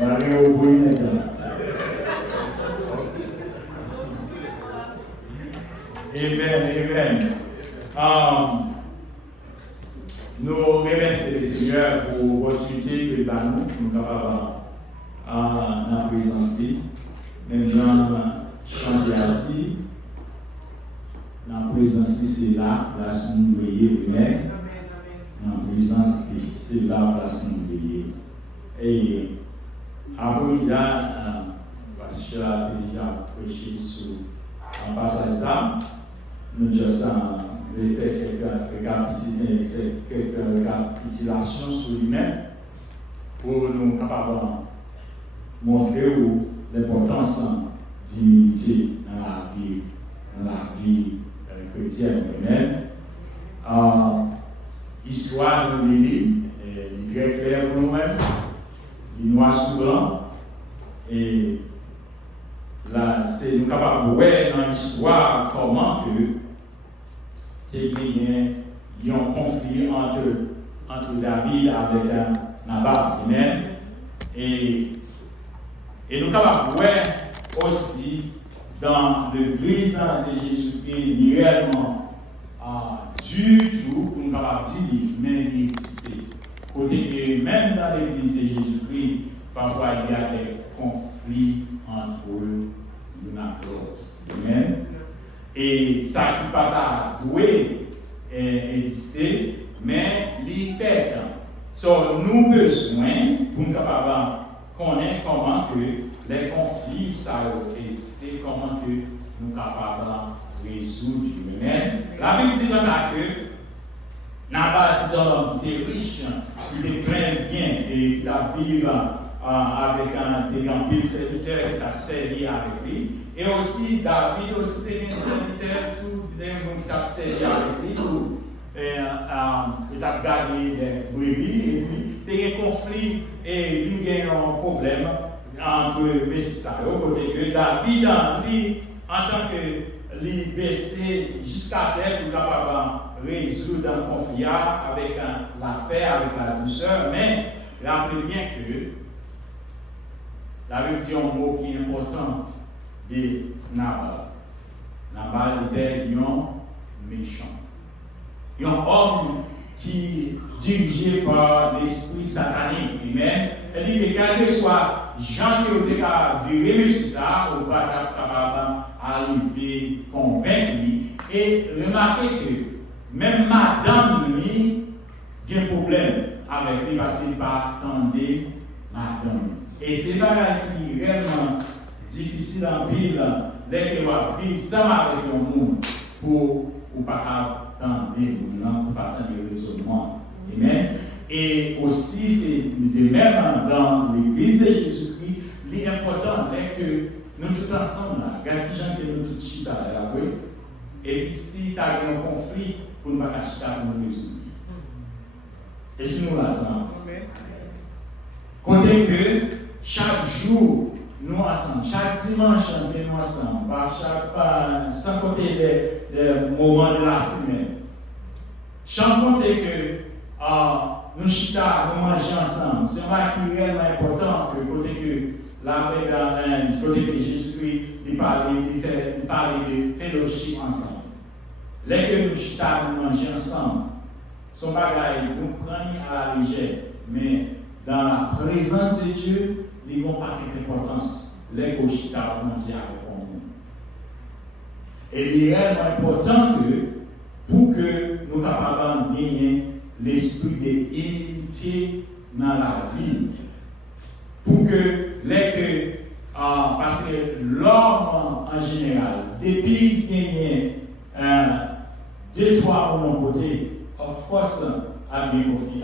Mario Bouinette. Amen, amen. Nous remercions le Seigneur pour l'opportunité que nous avons dans la présence de même dans Jean a dit, dans la présence de c'est là, place où nous voyons, amen. Dans la présence de c'est là, place où nous voyons. Et après, déjà, parce que a déjà prêché sur un passage ça, nous avons fait quelques récapitulations sur lui-même pour nous capables de montrer l'importance de l'unité dans la vie chrétienne elle-même. L'histoire de Lily est très claire pour nous-mêmes, il noir sur blanc, et là, c'est nous capables de voir dans l'histoire comment il y a un conflit entre David avec Nabal. Amen. Et nous sommes capables de voir aussi dans l'église de Jésus-Christ, réellement du tout, pour nous capables de dire, mais il existe. Côté que même dans l'église de Jésus-Christ, parfois il y a des conflits entre eux, l'un et l'autre. Amen. Et ça qui pas doué exister, mais les fait. So, nous besoin pour nous capables connaître comment que les conflits ça existent, comment que nous capables de résoudre. Amen. La Bible dit que Nabal c'était l'homme qui était riche, qui était plein de biens et qui a vécu avec un pile serviteur qui a servi avec lui. Et aussi, David aussi était un serviteur, tout le monde qui a servi avec lui, il a gardé les brebis, et puis il y a un conflit, et il y a un problème entre les ça. Au côté que David, lui, en tant que lui baissé jusqu'à terre, pour capable de résoudre un conflit avec la paix, avec la douceur, mais rappelez bien que la Bible dit un mot qui est important de Nabal. Nabal était un méchant. Un homme qui est dirigé par l'esprit satanique. Amen. Il dit que quel que soit Jean qui a été viré, mais c'est ça, on va être capable d'arriver convaincre lui. Et remarquez que même madame lui a un problème avec lui parce qu'il n'a pas attendu madame. Et c'est pas qui est réellement difficile en pile, dès qu'on va vivre ça avec le monde pour ne pas attendre pour pas attendre le raisonnement. Amen. Et aussi, c'est de même dans l'église de Jésus-Christ, l'important est que nous tous ensemble, regardez les gens que nous tous chita là, et puis si tu as un conflit, pour ne pas chita pour nous résoudre. Est-ce que nous là ensemble? Côté que chaque jour, nous ensemble, chaque dimanche, nous ensemble, sans compter les moments de la semaine. Sans compter que nous chita, nous mangeons ensemble. C'est un qui est réellement important que côté que la paix côté que Jésus-Christ il parle de fellowship ensemble. Les que nous chita, nous mangeons ensemble, son bagage nous prendre à la légère, mais dans la présence de Dieu, ils n'ont pas d'importance. Les cochita manger avec nous. Et il est réellement important que, pour que nous capables de gagner l'esprit d'humilité dans la vie, pour que parce que l'homme en général, depuis qu'il gagne 2-3 de mon côté, of course, a bien conflit.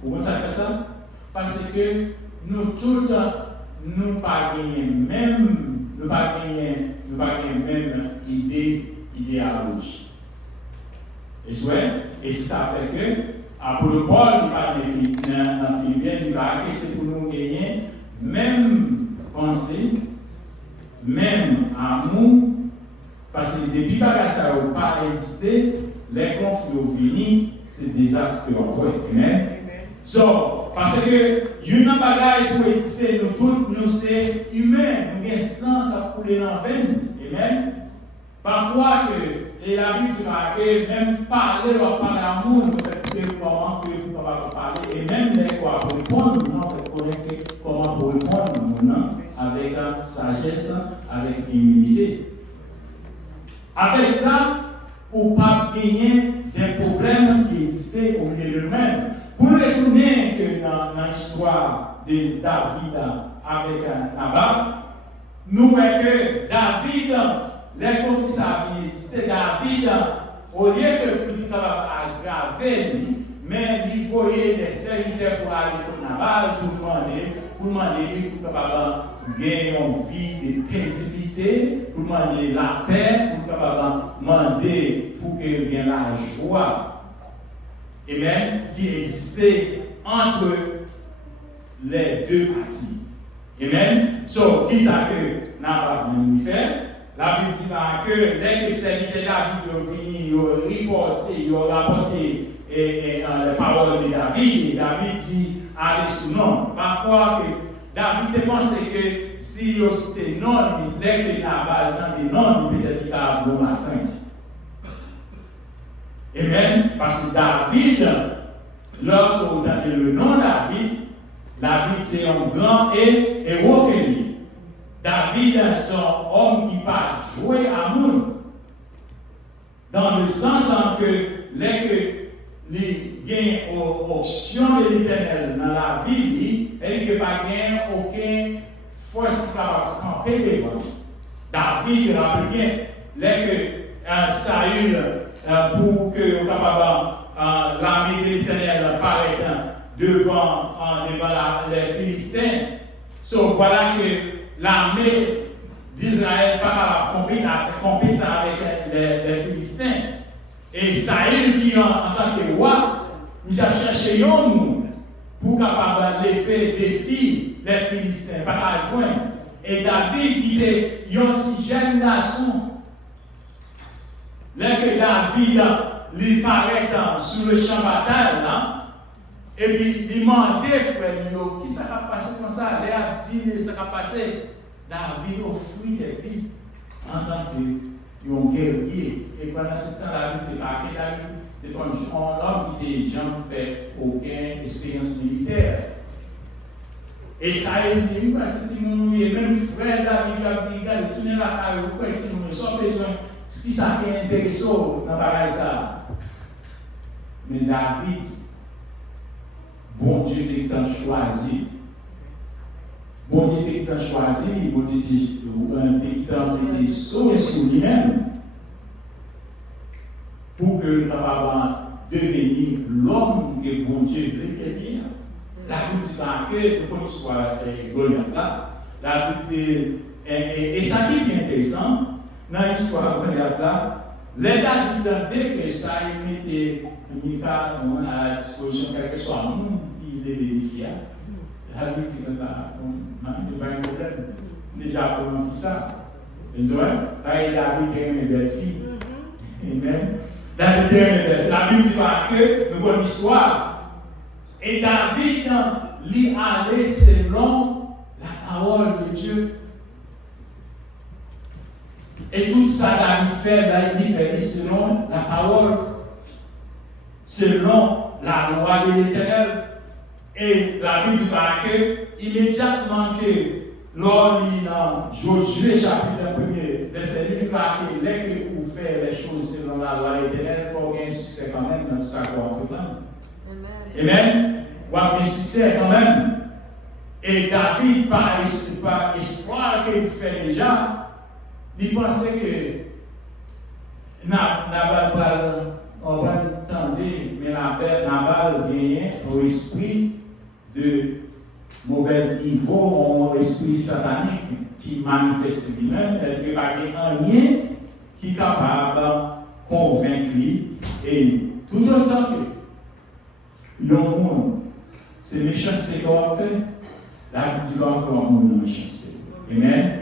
Vous comprenez ça? Parce que nous tous, nous pas gagner même idéologie. Et c'est ça fait que Apôtre Paul il parle dans Philippiens, il dit que c'est pour nous gagner même pensée, même amour, parce que depuis que ça n'a pas existé, les conflits ont fini, c'est désastreux. Amen. So, Parce que, une bagaille pour exister, nous tous, nous sommes humains, nous avons sang qui coule dans la veine. Amen. Parfois, et la Bible dit que même parler, on va parler à nous, comment que vous pouvez parler, et même les quoi pour répondre, nous fait connaître comment pour répondre avec sagesse, avec humilité. Avec ça, on ne peut pas gagner des problèmes qui existaient au milieu de nous-mêmes. Pour retourner que dans l'histoire de David avec Nabal, nous voyons que David, les conflits c'était David, au lieu que lui aggraver lui, mais il voyait des serviteurs pour aller pour Nabal, pour demander lui pour capable gagner une vie de paisibilité, pour demander la paix, pour capable demander pour qu'il y ait la joie. Et même qui existait entre les deux parties. Amen. So, qui ça que Nabal nous fait? La Bible dit que les serviteurs David ont fini, ils ont rapporté les paroles de David. Et David dit, allez sous non. Parfois, David pensait que si c'était non, dès que Nabal dit non, peut-être qu'il a bon la crainte. Amen. Parce que David, lorsqu'on entend le nom David, c'est un grand héros. David est un homme qui va jouer à nous. Dans le sens que les gains aux options de l'éternel dans la vie, et que pas gain aucune force qui va camper devant. David rappelle bien, que Saül, pour que l'armée de l'éternel paraisse devant les Philistins. So, voilà que l'armée d'Israël pas compétent avec les Philistins. Et Saül qui en tant que roi, il a cherché un monde pour capable de faire défier les Philistins, pas à joindre. Et David qui était un petit jeune garçon. Là que David lui paraît sur le champ de bataille, et puis il demande frère, qui ça va passer comme ça? Il a dit, ça va passer. David offrit des vies en tant que guerrier. Et pendant ce temps, David s'est marqué, David c'est un homme qui n'a jamais fait aucune expérience militaire. Et ça a dit, même frère David a dit, regarde, tournez la carrière, pourquoi est-ce que nous avons besoin? Ce qui ça qui est intéressant dans le bagage ça. Mais David, bon Dieu t'a choisi. Bon Dieu t'a choisi, bon Dieu t'a sauvé sur lui-même pour que nous puissions devenir l'homme que bon Dieu veut devenir. La Bible dit que nous connaissons Goliath là. La Bible et ça qui est bien intéressant. Dans l'histoire de Goliath là, les David entendaient que ça mettait à la disposition quel que soit le monde qui les vérifie. La Bible dit que là, il n'y a pas de problème. Déjà pour un fils ça. Et David est une belle fille. Amen. David est une belle fille. La Bible dit que nous avons l'histoire. Et David lui allait selon la parole de Dieu. Et tout ça, David fait, là, il fait selon la parole, selon la loi de l'Éternel. Et la Bible dit que, immédiatement que, lors de Josué, chapitre 1er, verset 8, que dès que vous faites les choses selon la loi de l'Éternel, il faut gagner succès quand même dans sa entreprise. Amen. Ou avoir un succès quand même. Et David, par espoir qu'il fait déjà, il pensait que Nabal, on va entendre, mais Nabal gagnait au esprit de mauvais niveau, un esprit satanique qui manifeste lui-même, et qu'il n'y a rien qui est capable de convaincre lui. Et tout autant que le monde, c'est méchanceté qu'on fait, la Bible dit encore un monde de méchanceté. Amen.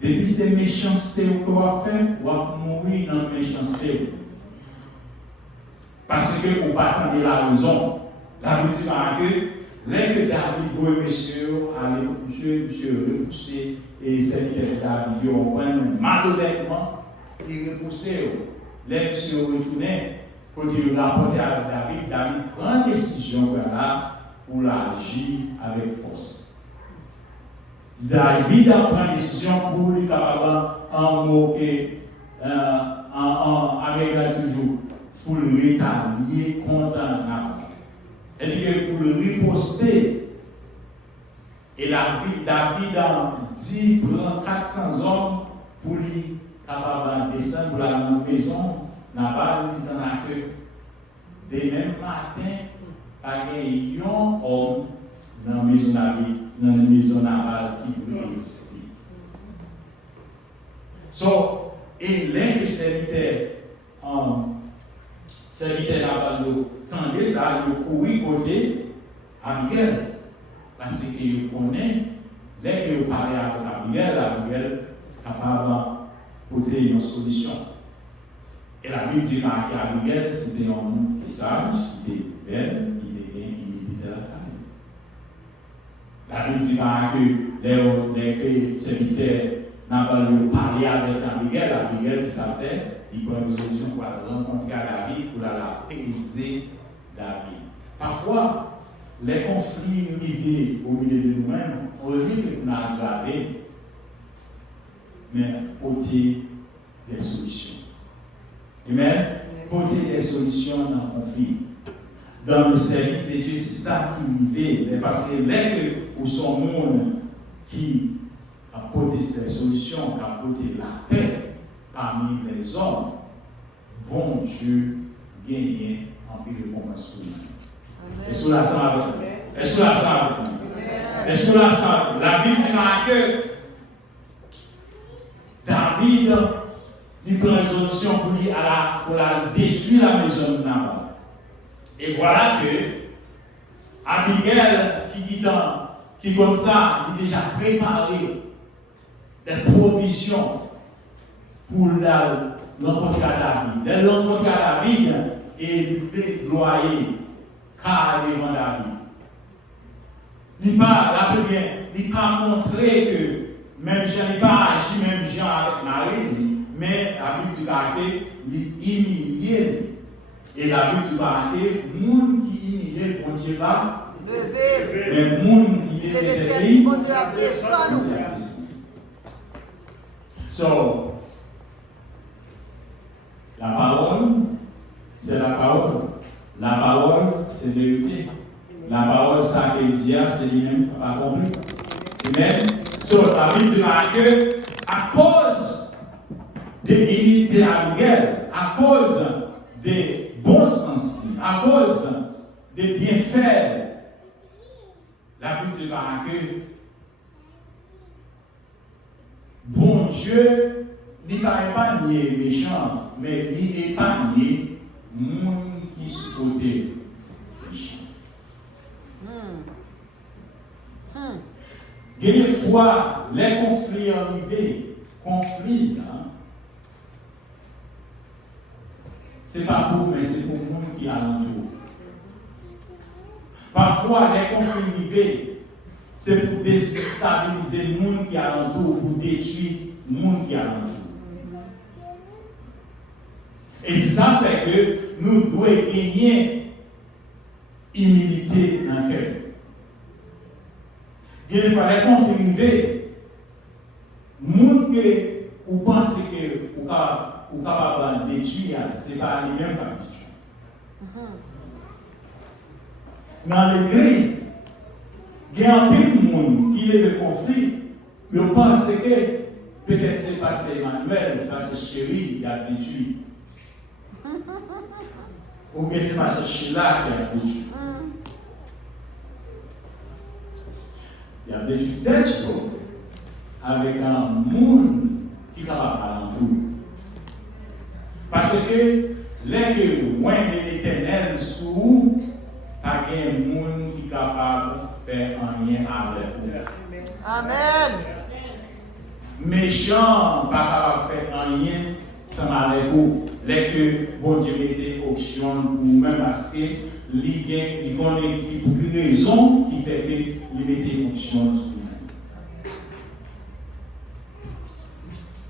Depuis ces méchancetés qu'on va faire, on va mourir dans la méchanceté. Parce que on ne pas attendre la raison. La Bible dit que Là que David voit monsieur, monsieur repoussé, et serviteur David, on prend malhonnêtement, il repoussé. Là, monsieur retourné, quand il rapporte avec David prend une décision pour l'agir avec force. David prend une décision pour lui capable en moquer, avec toujours, pour le rétablir contre Nabal. C'est-à-dire pour le riposter. Et David a dit prend 400 hommes pour lui capable de descendre pour la maison. Nabal dit dans la queue. Dès même matin, pas un homme dans la maison David, dans la maison Nabal qui peut exister. So, et l'un des serviteurs Nabal tendait ça, il courait côté Abigail. Parce qu'il connaît, dès qu'il parlait avec Abigail est capable de porter une solution. Et la Bible dit qu'Abigail, c'était un homme qui était sage, qui était belle, qui était bien humilité à la taille. La Bible dit que les serviteurs Nabal parlait avec Abigail qui savait. Il prend une solution pour rencontrer David, pour apaiser David. Parfois, les conflits arrivés au milieu de nous-mêmes, au lieu de nous aggraver, mais porter des solutions. Amen. Porter des solutions dans le conflit. Dans le service de Dieu, c'est ça qui arrive. Parce que les où sont monde qui a porté des solutions, qui a porté la paix parmi les hommes, bon Dieu gagne en pile de récompense pour nous. Est-ce que la sang avec nous? Est-ce que la sang avec nous? Est-ce que la sang avec nous? La Bible dit que David il prend une solution pour lui pour détruire la maison de Nabal. Et voilà que Abigail qui comme ça, il a déjà préparé des provisions pour rencontrer David. Elle rencontrer David et lui déployer car devant David. Il n'a pas montré que même Jean n'a pas agi même Jean avec Marie, mais la Bible dit qu'il humilié. Et la Bible dit que les gens qui humilient, bon Dieu va lever. Mais les gens qui humilient, bon Dieu va descendre. So, la parole, c'est la parole. La parole, c'est vérité. La parole, ça qu'il dit, c'est lui-même qui a accompli. Amen. So, la Bible dit que, à cause de l'unité Abigail, à cause des bons sens, à cause des bienfaits, la Bible dit que, bon Dieu, il n'est pas méchant, mais il épargne les gens qui se côté méchant. Des fois, les conflits arrivés, ce n'est pas pour, mais c'est pour le monde qui est alentour. Parfois, les conflits arrivés, c'est pour déstabiliser le monde qui est alentour, pour détruire le monde qui est alentour. Et c'est ça fait que nous devons gagner humilité dans le cœur. Des fois, les conflits arrivés, les gens qui pensent que vous êtes capable de détruire, ce n'est pas lui-même qui a détruit. Dans l'église, il y a un peu de monde qui est le conflit, mais on pense que peut-être c'est le pasteur Emmanuel, c'est le pasteur Chéri qui a détruit. Ou bien c'est le pasteur Sheila qui a détruit. Il a détruit tête avec un monde qui est capable alentour. Parce que les que loin de l'éternel sous pas un monde qui est capable de faire rien avec vous. Amen. Méchant, pas capable de faire rien sans avec vous. Les que bon Dieu mettait option ou même parce que il connaît pour une raison qui fait qu'il mettait en fonction sur lui.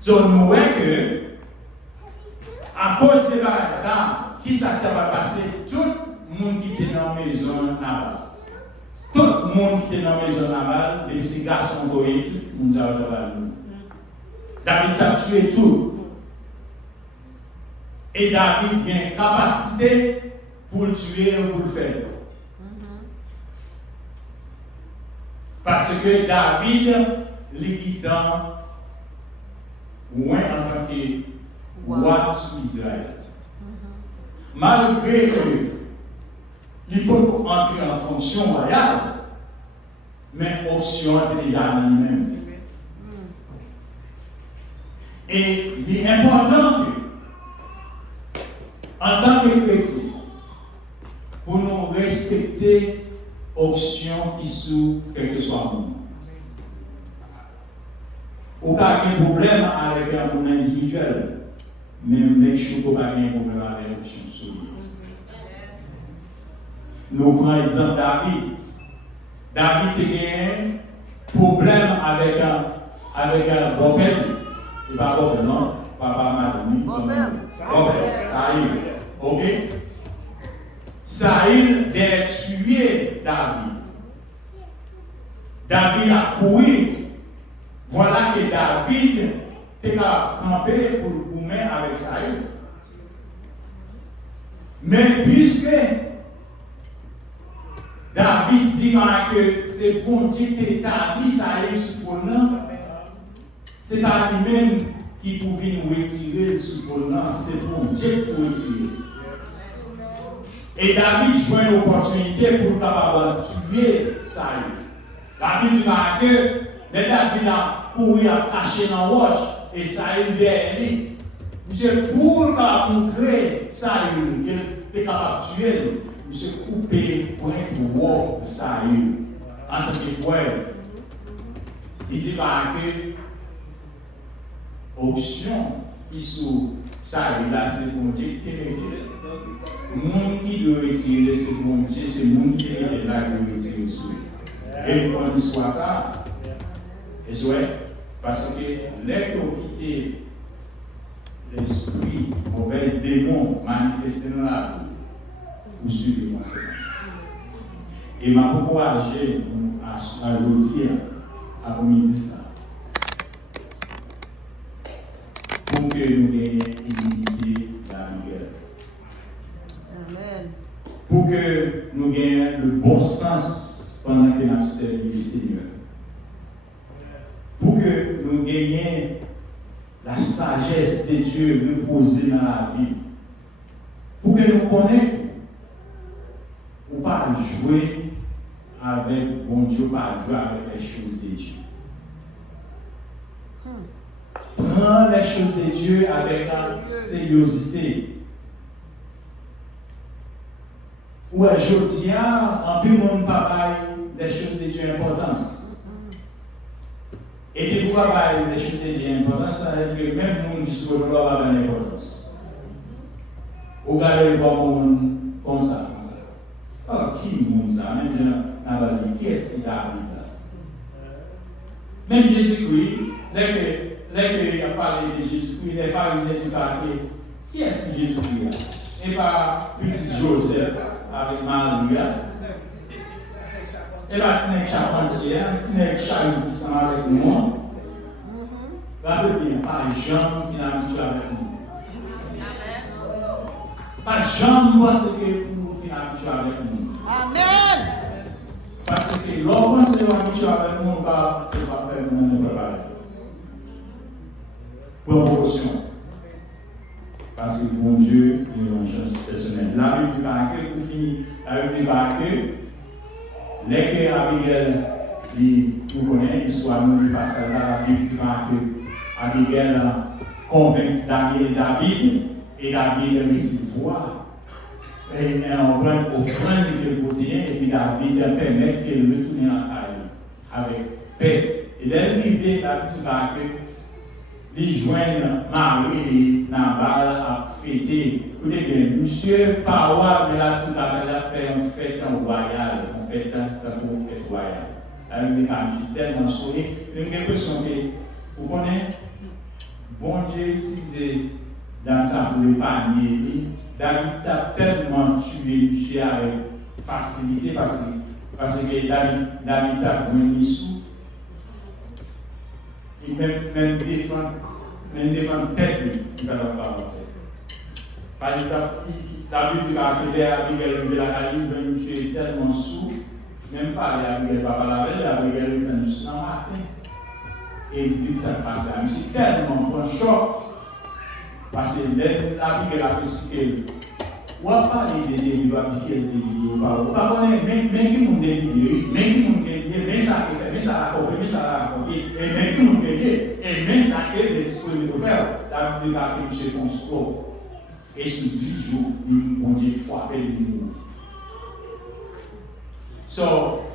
Donc, nous voyons que, à cause de ça, qui ça va passer? Tout le monde qui était dans la maison navale. Tout le monde qui était dans la maison navale, depuis ces garçons goïs, tout le monde a navale. David a tué tout. Et David a une capacité pour le tuer ou pour le faire. Parce que David, il est loin en tant que roi sur Israël. Malgré que il peut entrer en fonction royale, mais option est déjà dans lui-même. Et il est important que, en tant que chrétien, pour nous respecter option qui sous quel que soit le monde. Ou pas un problème avec un monde individuel, mais make sure qu'on n'a pas un problème avec l'option sous. Nous prenons l'exemple David. David a un problème avec un bon-père. Il va pas non, papa m'a donné. Bon-père, Saïl. Ok? Saïl a tué David. David a couru. Voilà que David était campé pour le goumer avec Saïl. Mais puisque David dit que c'est bon Dieu qui établit Saïl sur le pôle, c'est pas lui-même qui pouvait nous retirer sur le pôle, c'est bon Dieu qui nous retirer. Et David joint une opportunité pour capable tuer Saïl. David dit que David a couru à cacher dans la roche et Saïl derrière lui. C'est pour montrer Saïl qu'il est capable de tuer. Monsieur coupé pour être roi de Saïl en tant que preuve. Il dit que option qui sous Saïl là, c'est mon Dieu qui est le monde qui doit retirer, c'est mon Dieu, c'est le monde qui est là qui doit retirer dessus. Et on soit ça. Et c'est parce que les qui ont quitté l'esprit, mauvais démon manifesté dans la vie, ou sur les conséquences. Et m'a encouragé à aujourd'hui, après-midi, ça. Pour que nous gagnions l'unité de la rigueur. Amen. Pour que nous gagnions le bon sens pendant que nous servons le Seigneur. Pour que nous gagnions la sagesse de Dieu reposée dans la vie. Pour que nous connaissions. Ou pas jouer avec bon Dieu, pas jouer avec les choses de Dieu. Prends les choses de Dieu avec la sériosité. Ou aujourd'hui, en plus, mon papa, les choses de Dieu importance. Et de pouvoir les choses de Dieu importance, ça veut dire que même mon discours ne doit pas avoir d'importance. Regardez le monde comme ça. Oh, qui est ça? Même Jean, qui est-ce qui a appris là? Même Jésus-Christ, lorsqu'il a parlé de Jésus-Christ, les pharisiens du quartier, qui est-ce que Jésus-Christ a? Et pas petit Joseph avec Maria. Et pas Tinek Charpentier, Tinek Charles qui sont avec nous. Regardez bien, pas Jean qui est habitué avec nous. Pas Jean parce que nous sommes habitués avec nous. Amen. Parce que l'homme se est habitué avec nous, c'est pas faire nous préparer. Proportion. Parce que bon Dieu est une chance personnelle. La Bible dit que, pour finir, la Bible dit que, les que Abigail, vous connaissez l'histoire, nous passons là, la Bible dit que Abigail a convaincu David, et David reçoit voix. Et on prend une offrande de côté, et puis David permet qu'il retourne à la caille avec paix. Et là, il arrive, David dit les joignent Marie, Nabal a fêté. Écoutez bien, monsieur Parois de la tout à l'heure fait une fête royale, une fête royale. Avec des caméras tellement souriants, j'ai l'impression que vous connaissez, bon Dieu utilisé dans ça pour le panier. David a tellement tué monsieur avec facilité parce que David a pris les sous. Et même défendre tête, il ne va pas faire. Par exemple, David a accueilli Abigail de la Calibre, monsieur est tellement sous, même pas Abigail va pas laver, Abigail est juste dans le matin. Et il dit que ça passe à monsieur tellement bon choc. Parce que Abigail a expliqué. On va parler des vidéos, on va dire qu'il y a des vidéos, on va parler, mais qui m'ont des vidéos, mais qui m'ont des vidéos, mais ça a fait, mais ça a accompli, mais ça a accompli, et mais qui m'ont des vidéos, et mais ça a été disposé pour faire. La vidéo a été chez Fonso. Et sur 10 jours, on dit frapper les mots. So,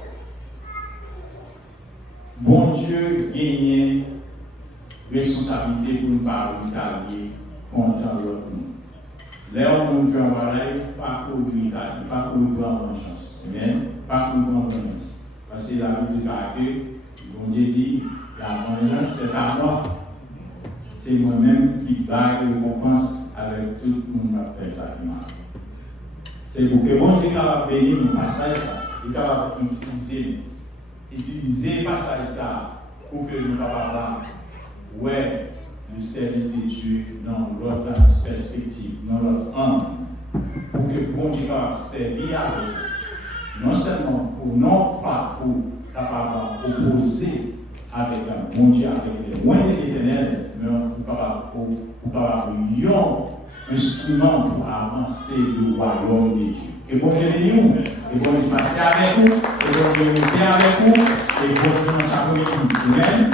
bon Dieu gagne responsabilité pour nous pas retalier contre l'autre. Là, on fait un travail, pas pour l'Italie, pas pour prendre vengeance. Amen. Pas pour prendre vengeance. Parce que la Bible dit que, bon Dieu dit, la vengeance c'est à moi. C'est moi-même qui bats et récompense avec tout le monde qui fait ça. C'est pour que bon Dieu est capable de bénir nous passer ça. Il est capable d'utiliser le passage ça pour que nous capables ouais le service de Dieu dans l'autre perspective, dans l'autre angle, pour que bon Dieu capable servir avec non seulement pour non pas pour capable opposer avec un bon Dieu, avec les moyens de l'Éternel, mais pour capable un instrument pour avancer le royaume de Dieu. Et bon Dieu bénit nous, et bon Dieu passer avec nous, et bon Dieu nous faire avec nous, et bon Dieu nous chaque midi. Amen.